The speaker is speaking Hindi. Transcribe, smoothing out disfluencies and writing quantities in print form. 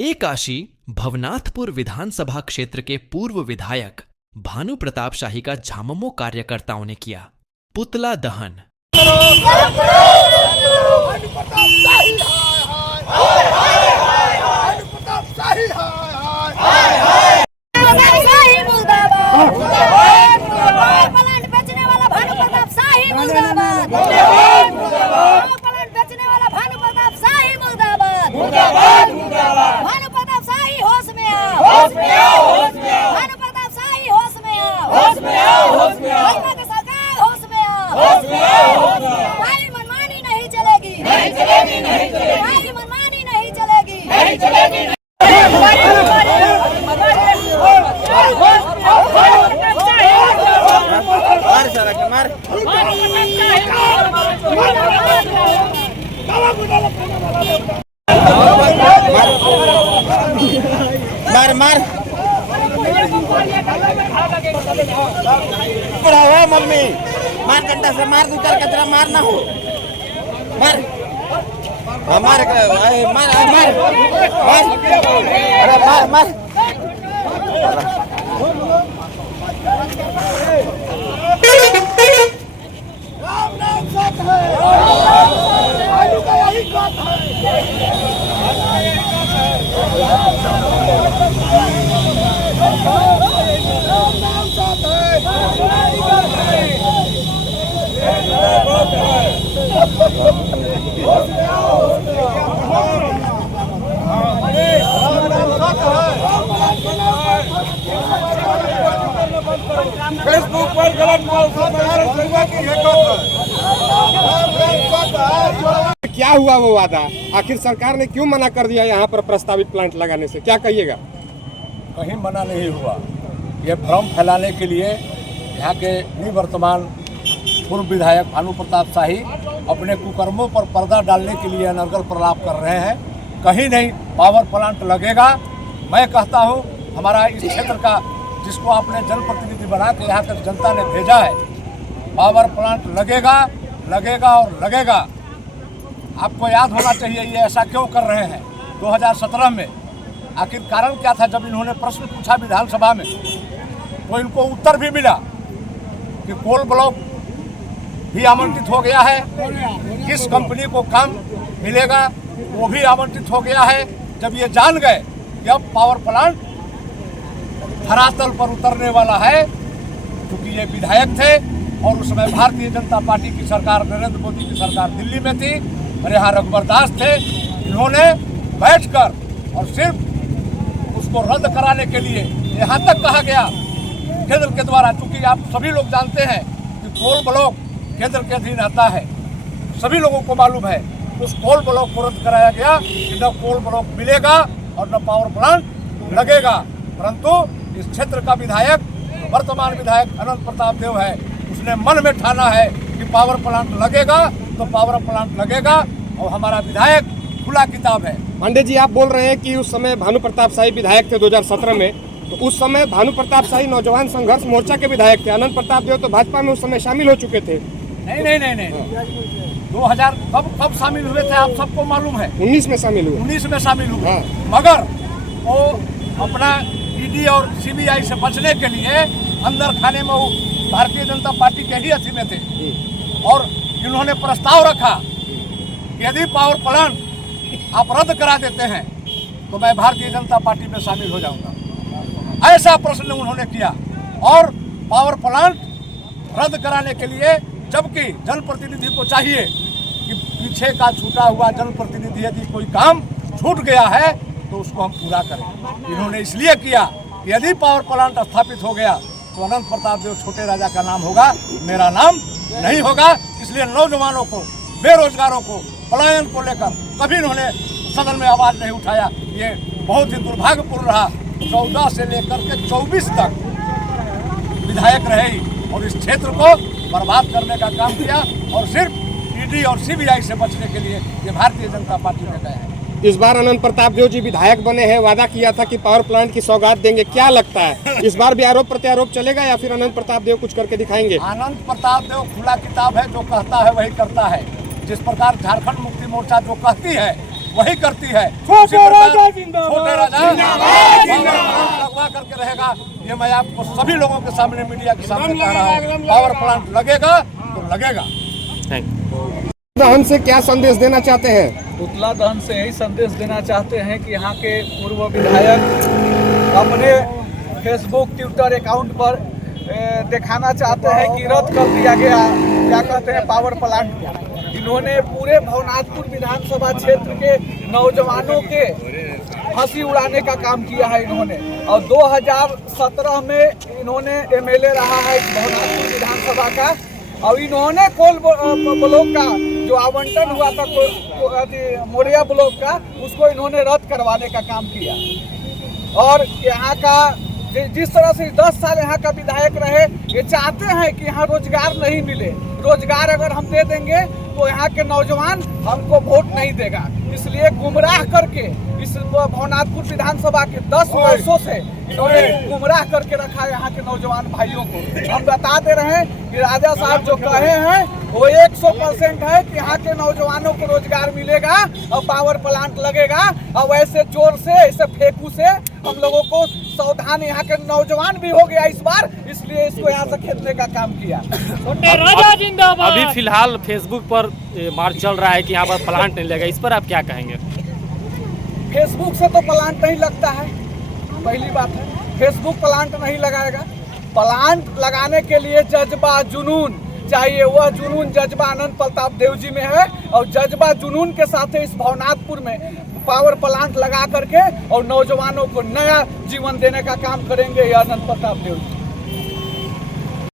एकाशी भवनाथपुर विधानसभा क्षेत्र के पूर्व विधायक भानु प्रताप शाही का झामुमो कार्यकर्ताओं ने किया पुतला दहन। मनमानी नहीं चलेगी, नहीं चलेगी, नहीं चलेगी, मनमानी नहीं चलेगी, नहीं चलेगी। मार मार मम्मी मार डंडा से मार, दो चार कचरा मार ना हो, मार मार मार मार अरे मार मार। राम नाम सत्य है, आलू का यही बात है। फेसबुक पर गलत क्या हुआ वो वादा? आखिर सरकार ने क्यों मना कर दिया यहाँ पर प्रस्तावित प्लांट लगाने से? क्या कहिएगा? कहीं मना नहीं हुआ। ये भ्रम फैलाने के लिए यहाँ के निवर्तमान पूर्व विधायक भानु प्रताप शाही अपने कुकर्मों पर पर्दा डालने के लिए अनर्गल प्रलाप कर रहे हैं। कहीं नहीं पावर प्लांट लगेगा। मैं कहता हूँ हमारा इस क्षेत्र का, जिसको आपने जनप्रतिनिधि बना के यहाँ तक जनता ने भेजा है, पावर प्लांट लगेगा, लगेगा और लगेगा। आपको याद होना चाहिए ये ऐसा क्यों कर रहे हैं। 2017 में आखिर कारण क्या था? जब इन्होंने प्रश्न पूछा विधानसभा में तो इनको उत्तर भी मिला कि कोल ब्लॉक भी आवंटित हो गया है, किस कंपनी को काम मिलेगा वो भी आवंटित हो गया है। जब ये जान गए कि अब पावर प्लांट धरातल पर उतरने वाला है, क्योंकि ये विधायक थे और उस समय भारतीय जनता पार्टी की सरकार, नरेंद्र मोदी की सरकार दिल्ली में थी और यहाँ रघुवर दास थे, इन्होंने बैठकर और सिर्फ उसको रद्द कराने के लिए यहाँ तक कहा गया केंद्र के द्वारा, क्योंकि आप सभी लोग जानते हैं कि कोल ब्लॉक केंद्र के अधीन आता है, सभी लोगों को मालूम है। उस कोल ब्लॉक को रद्द कराया गया कि न कोल ब्लॉक मिलेगा और न पावर प्लांट लगेगा। परंतु इस क्षेत्र का विधायक, वर्तमान विधायक अनंत प्रताप देव है, उसने मन में ठाना है कि पावर प्लांट लगेगा तो पावर प्लांट लगेगा और हमारा विधायक खुला किताब है। पांडे जी, आप बोल रहे हैं कि उस समय भानु प्रताप शाही विधायक थे 2017 में, तो उस समय भानु प्रताप शाही नौजवान संघर्ष मोर्चा के विधायक थे। अनंत प्रताप देव तो भाजपा में उस समय शामिल हो चुके थे। नहीं 2000 कब शामिल हुए थे आप सबको मालूम है? 19 में शामिल हुए। 19 में शामिल हुए। हाँ। मगर वो अपना ईडी और सीबीआई से बचने के लिए अंदर खाने में वो भारतीय जनता पार्टी के ही अधीन में थे और इन्होंने प्रस्ताव रखा कि यदि पावर प्लांट आप रद्द करा देते हैं तो मैं भारतीय जनता पार्टी में शामिल हो जाऊंगा। ऐसा प्रश्न उन्होंने किया और पावर प्लांट रद्द कराने के लिए, जबकि जनप्रतिनिधि को चाहिए कि पीछे का छूटा हुआ जनप्रतिनिधि यदि कोई काम छूट गया है तो उसको हम पूरा करें। इन्होंने इसलिए किया कि यदि पावर प्लांट स्थापित हो गया तो अनंत प्रताप देव छोटे राजा का नाम होगा, मेरा नाम नहीं होगा। इसलिए नौजवानों को, बेरोजगारों को, पलायन को लेकर कभी इन्होंने सदन में आवाज नहीं उठाया। ये बहुत ही दुर्भाग्यपूर्ण रहा। 14 से लेकर के 24 तक विधायक रहे और इस क्षेत्र को बर्बाद करने का काम किया और सिर्फ ईडी और सीबीआई से बचने के लिए ये भारतीय जनता पार्टी में गए हैं। इस बार अनंत प्रताप देव जी विधायक बने हैं, वादा किया था कि पावर प्लांट की सौगात देंगे। क्या लगता है इस बार भी आरोप प्रत्यारोप चलेगा या फिर अनंत प्रताप देव कुछ करके दिखाएंगे? अनंत प्रताप देव खुला किताब है, जो कहता है वही करता है। जिस प्रकार झारखंड मुक्ति मोर्चा जो कहती है वही करती है। छोटे रहेगा, ये मैं आपको सभी लोगों के सामने, मीडिया के सामने कह रहा हूँ। पावर प्लांट लगेगा तो लगेगा। दहन से क्या संदेश देना चाहते हैं? पुतला दहन से यही संदेश देना चाहते हैं कि यहाँ के पूर्व विधायक अपने फेसबुक ट्विटर अकाउंट पर दिखाना चाहते हैं कि रद्द कर दिया गया, क्या कहते हैं, पावर प्लांट को। इन्होंने पूरे भवनाथपुर विधानसभा क्षेत्र के नौजवानों के हंसी उड़ाने का काम किया है इन्होंने। और 2017 में इन्होंने एमएलए रहा है भवनाथपुर विधानसभा का, और इन्होंने कोल ब्लॉक का जो आवंटन हुआ था मोरिया ब्लॉक का, उसको इन्होंने रद्द करवाने का काम किया। और यहाँ का जिस तरह से 10 साल यहाँ का विधायक रहे, ये चाहते हैं कि यहाँ रोजगार नहीं मिले। रोजगार अगर हम दे देंगे तो यहाँ के नौजवान हमको वोट नहीं देगा, इसलिए गुमराह करके इस भवनाथपुर विधानसभा के 10 वर्षों से इन्होंने गुमराह करके रखा है यहाँ के नौजवान भाइयों को। हम बता दे रहे हैं कि राजा साहब जो कहे हैं वो 100% है कि यहाँ के नौजवानों को रोजगार मिलेगा और पावर प्लांट लगेगा। और ऐसे जोर से, ऐसे फेंकू से हम लोगों को सावधान, यहाँ के नौजवान भी हो गया इस बार, इसलिए इसको यहाँ से खेदने का काम किया। अभी फिलहाल फेसबुक पर मार्च चल रहा है कि यहाँ पर प्लांट नहीं लगेगा, इस पर आप क्या कहेंगे? फेसबुक से तो प्लांट नहीं लगता है, पहली बात है। फेसबुक प्लांट नहीं लगाएगा। प्लांट लगाने के लिए जज्बा, जुनून चाहिए। वह जुनून, जज्बा आनंद प्रताप देव जी में है, और जज्बा जुनून के साथ इस भवनाथपुर में पावर प्लांट लगा करके और नौजवानों को नया जीवन देने का काम करेंगे ये आनंद प्रताप देव जी।